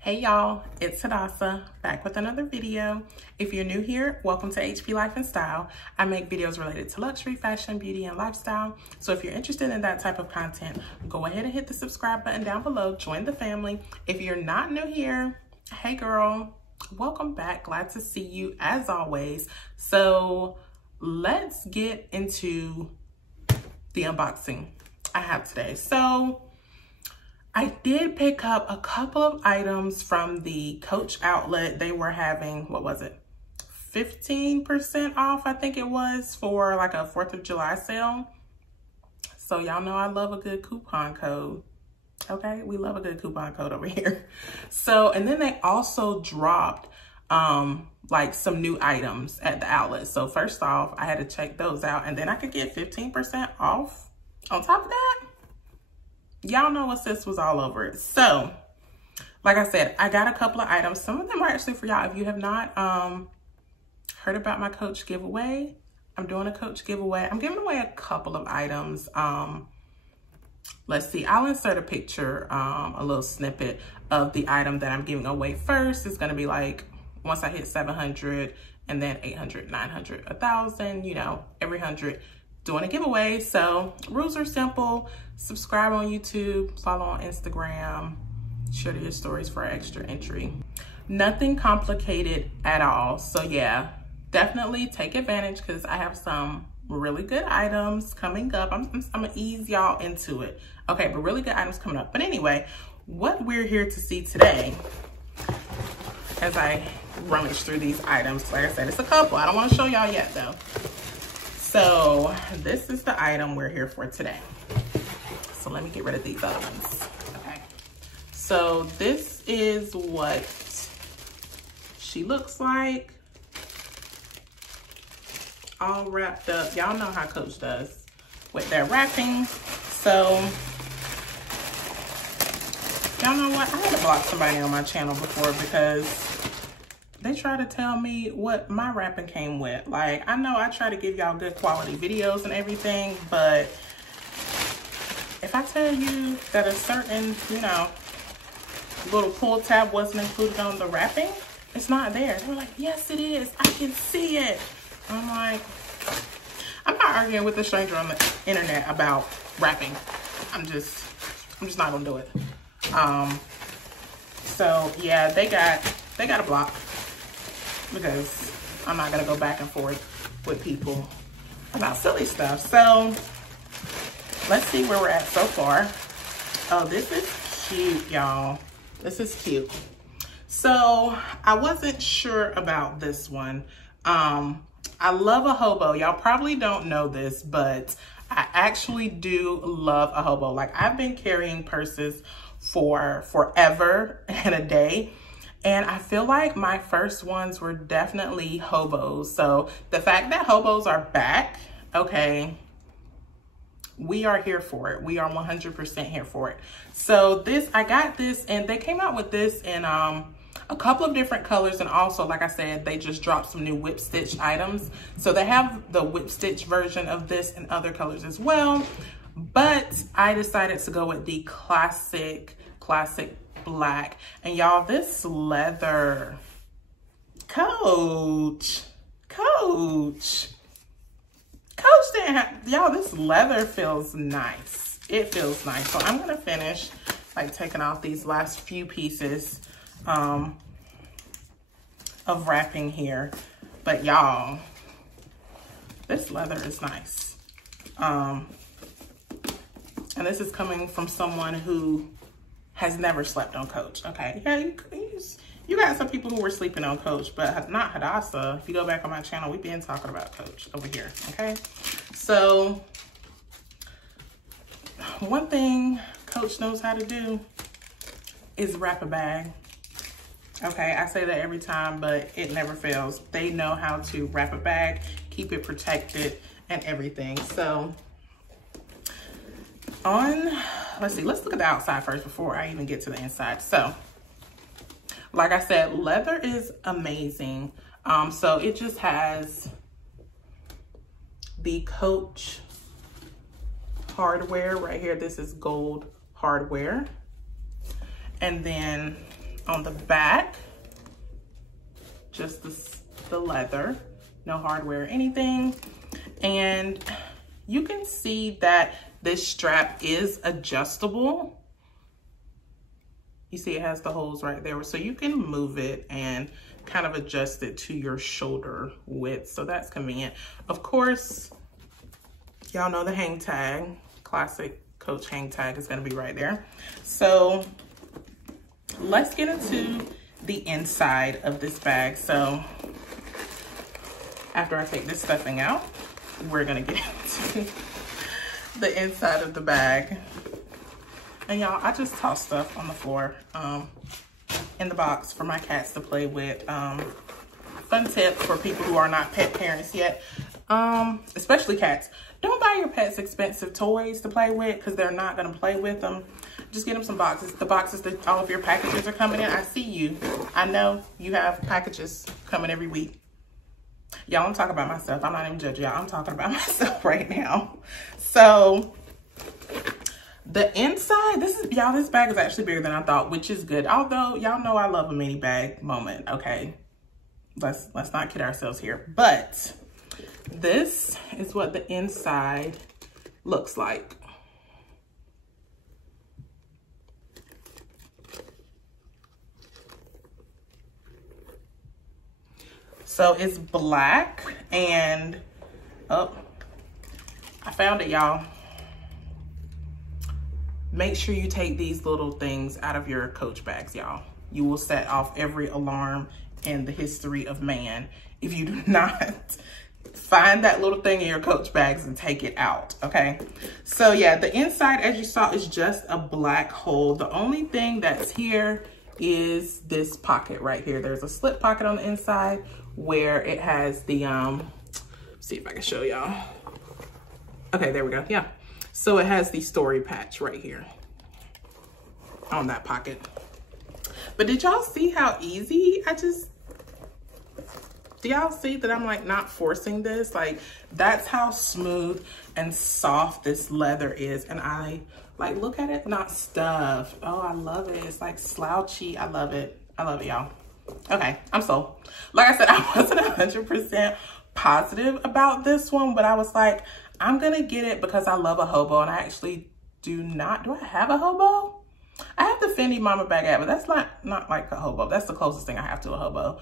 Hey y'all, it's Hadassah, back with another video. If you're new here, welcome to HP Life and Style. I make videos related to luxury, fashion, beauty, and lifestyle. So if you're interested in that type of content, go ahead and hit the subscribe button down below, join the family. If you're not new here, hey girl, welcome back, glad to see you as always. So let's get into the unboxing I have today. So I did pick up a couple of items from the Coach outlet. They were having, what was it? 15% off, I think it was, for like a 4th of July sale. So y'all know I love a good coupon code. Okay, we love a good coupon code over here. So, and then they also dropped like some new items at the outlet. So first off, I had to check those out, and then I could get 15% off on top of that. Y'all know what sis was all over it. So, like I said, I got a couple of items. Some of them are actually for y'all. If you have not heard about my Coach giveaway, I'm doing a Coach giveaway. I'm giving away a couple of items. Let's see, I'll insert a picture, a little snippet of the item that I'm giving away first. It's gonna be like, once I hit 700, and then 800, 900, 1,000, you know, every 100. Doing a giveaway. So rules are simple. Subscribe on YouTube, follow on Instagram, share your stories for extra entry. Nothing complicated at all. So yeah, definitely take advantage because I have some really good items coming up. I'm gonna ease y'all into it. Okay, but really good items coming up. But anyway, what we're here to see today, as I rummage through these items, like I said, it's a couple. I don't want to show y'all yet though. So this is the item we're here for today. So let me get rid of these other ones. Okay. So this is what she looks like. All wrapped up. Y'all know how Coach does with their wrapping. So y'all know what? I had to block somebody on my channel before because they try to tell me what my wrapping came with. Like, I know I try to give y'all good quality videos and everything, but if I tell you that a certain, you know, little pull tab wasn't included on the wrapping, it's not there. They were like, yes, it is. I can see it. I'm like, I'm not arguing with a stranger on the internet about wrapping. I'm just not gonna do it. So yeah, they got a block, because I'm not gonna go back and forth with people about silly stuff. So let's see where we're at so far. Oh, this is cute, y'all. This is cute. So I wasn't sure about this one. I love a hobo. Y'all probably don't know this, but I actually do love a hobo. Like, I've been carrying purses for forever and a day. And I feel like my first ones were definitely hobos. So the fact that hobos are back, okay, we are here for it. We are 100% here for it. So this, I got this, and they came out with this in a couple of different colors. And also, like I said, they just dropped some new whip stitch items. So they have the whip stitch version of this in other colors as well. But I decided to go with the classic black. And y'all, this leather, Coach didn't have, y'all, this leather feels nice. It feels nice. So I'm gonna finish like taking off these last few pieces of wrapping here. But y'all, this leather is nice. And this is coming from someone who has never slept on Coach. Okay, yeah, you got some people who were sleeping on Coach, but not Hadassah. If you go back on my channel, we've been talking about Coach over here, okay? So one thing Coach knows how to do is wrap a bag. Okay, I say that every time, but it never fails. They know how to wrap a bag, keep it protected and everything. So let's see, let's look at the outside first before I even get to the inside. So like I said, leather is amazing. So it just has the Coach hardware right here. This is gold hardware. And then On the back, just the leather, no hardware or anything. And you can see that this strap is adjustable. You see it has the holes right there, so you can move it and kind of adjust it to your shoulder width, so that's convenient. Of course, y'all know the hang tag, classic Coach hang tag is gonna be right there. So let's get into the inside of this bag. So after I take this stuffing out, we're gonna get into the inside of the bag. And y'all, I just toss stuff on the floor in the box for my cats to play with. Fun tip for people who are not pet parents yet, especially cats. Don't buy your pets expensive toys to play with because they're not gonna play with them. Just get them some boxes. The boxes that all of your packages are coming in. I see you. I know you have packages coming every week. Y'all, I'm talking about myself. I'm not even judging y'all. I'm talking about myself right now. So the inside, this bag is actually bigger than I thought, which is good. Although y'all know I love a mini bag moment, okay? Let's not kid ourselves here. But this is what the inside looks like. So it's black and, oh, I found it, y'all. Make sure you take these little things out of your Coach bags, y'all. You will set off every alarm in the history of man if you do not find that little thing in your Coach bags and take it out, okay? So yeah, the inside, as you saw, is just a black hole. The only thing that's here is this pocket right here. There's a slip pocket on the inside where it has the, see if I can show y'all. Okay, there we go, yeah. So it has the story patch right here on that pocket. But did y'all see how easy do y'all see that I'm like not forcing this? Like, that's how smooth and soft this leather is. And I like, look at it, not stuffed. Oh, I love it. It's like slouchy. I love it. I love it, y'all. Okay, I'm sold. Like I said, I wasn't 100% positive about this one, but I was like, I'm gonna get it because I love a hobo, and I actually do I have a hobo? I have the Fendi Mama Bag, but that's not like a hobo. That's the closest thing I have to a hobo.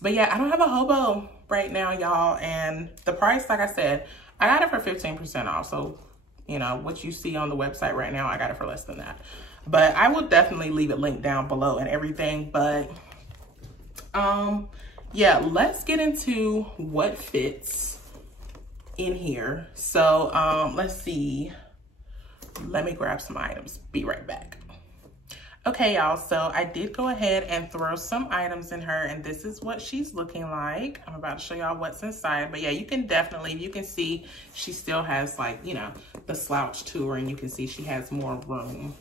But yeah, I don't have a hobo right now, y'all. And the price, like I said, I got it for 15% off. So, you know, what you see on the website right now, I got it for less than that. But I will definitely leave it linked down below and everything. But yeah, let's get into what fits in here. So let's see. Let me grab some items. Be right back. Okay, y'all, so I did go ahead and throw some items in her, and this is what she's looking like. I'm about to show y'all what's inside, but yeah, you can see she still has, like, you know, the slouch to her, and you can see she has more room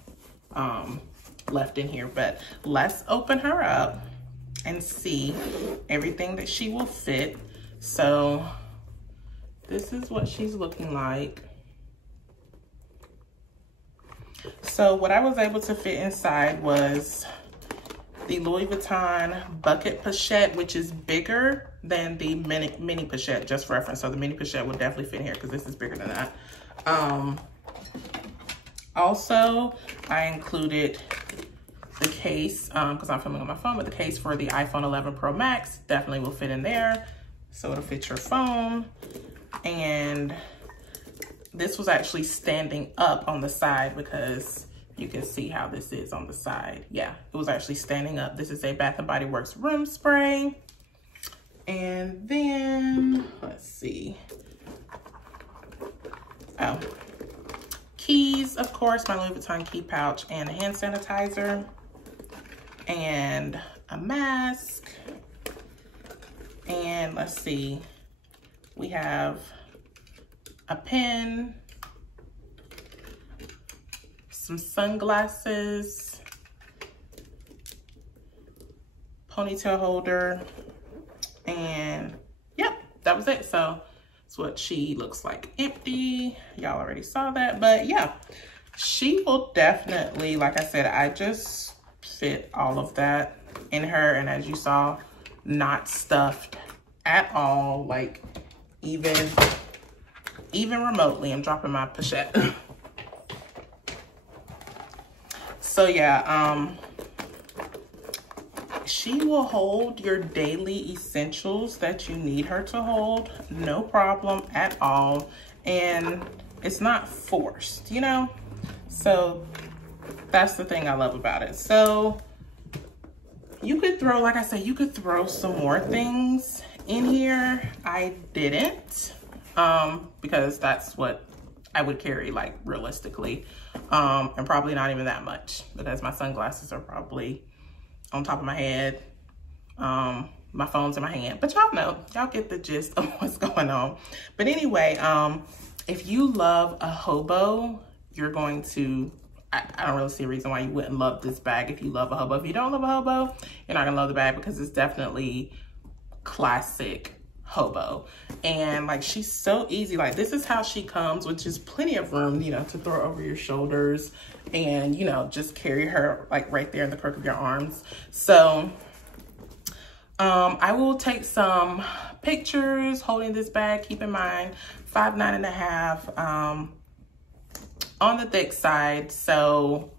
left in here. But let's open her up and see everything that she will fit. So this is what she's looking like. So what I was able to fit inside was the Louis Vuitton bucket pochette, which is bigger than the mini pochette, just for reference. So the mini pochette would definitely fit here because this is bigger than that. Also, I included the case, because I'm filming on my phone, but the case for the iPhone 11 Pro Max definitely will fit in there. So it'll fit your phone. And this was actually standing up on the side because you can see how this is on the side. Yeah, it was actually standing up. This is a Bath & Body Works room spray. And then, let's see. Oh, keys, of course, my Louis Vuitton key pouch, and a hand sanitizer, and a mask. And let's see, we have a pen, some sunglasses, ponytail holder, and yep, that was it. So it's what she looks like empty. Y'all already saw that, but yeah, she will definitely, like I said, I just fit all of that in her. And as you saw, not stuffed at all, like even remotely. I'm dropping my pochette. So yeah, she will hold your daily essentials that you need her to hold, no problem at all. And it's not forced, you know? So that's the thing I love about it. So you could throw, like I said, you could throw some more things in here. I didn't, because that's what I would carry, like, realistically. And probably not even that much, because my sunglasses are probably on top of my head. My phone's in my hand, but y'all know, y'all get the gist of what's going on. But anyway, if you love a hobo, you're going to, I don't really see a reason why you wouldn't love this bag if you love a hobo. If you don't love a hobo, you're not gonna love the bag, because it's definitely classic hobo. And like, she's so easy. Like, this is how she comes, which is plenty of room, you know, to throw over your shoulders and, you know, just carry her like right there in the crook of your arms. So I will take some pictures holding this bag. Keep in mind, 5'9½", on the thick side. So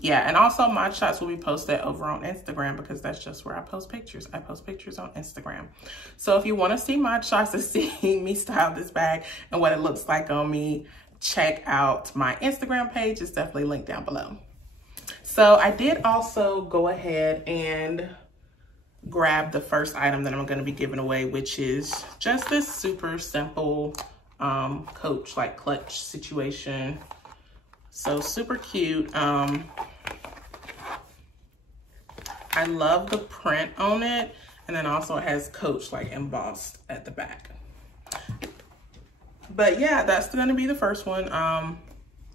yeah, and also my shots will be posted over on Instagram, because that's just where I post pictures. I post pictures on Instagram. So if you want to see my shots to see me style this bag and what it looks like on me, check out my Instagram page. It's definitely linked down below. So I did also go ahead and grab the first item that I'm going to be giving away, which is just this super simple Coach like clutch situation. So super cute. I love the print on it, and then also it has Coach like embossed at the back. But yeah, that's gonna be the first one.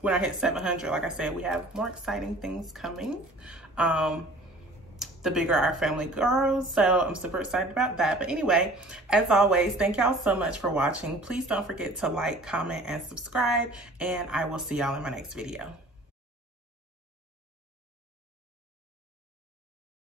When I hit 700, like I said, we have more exciting things coming. The bigger our family grows, so I'm super excited about that. But anyway, as always, thank y'all so much for watching. Please don't forget to like, comment, and subscribe, and I will see y'all in my next video.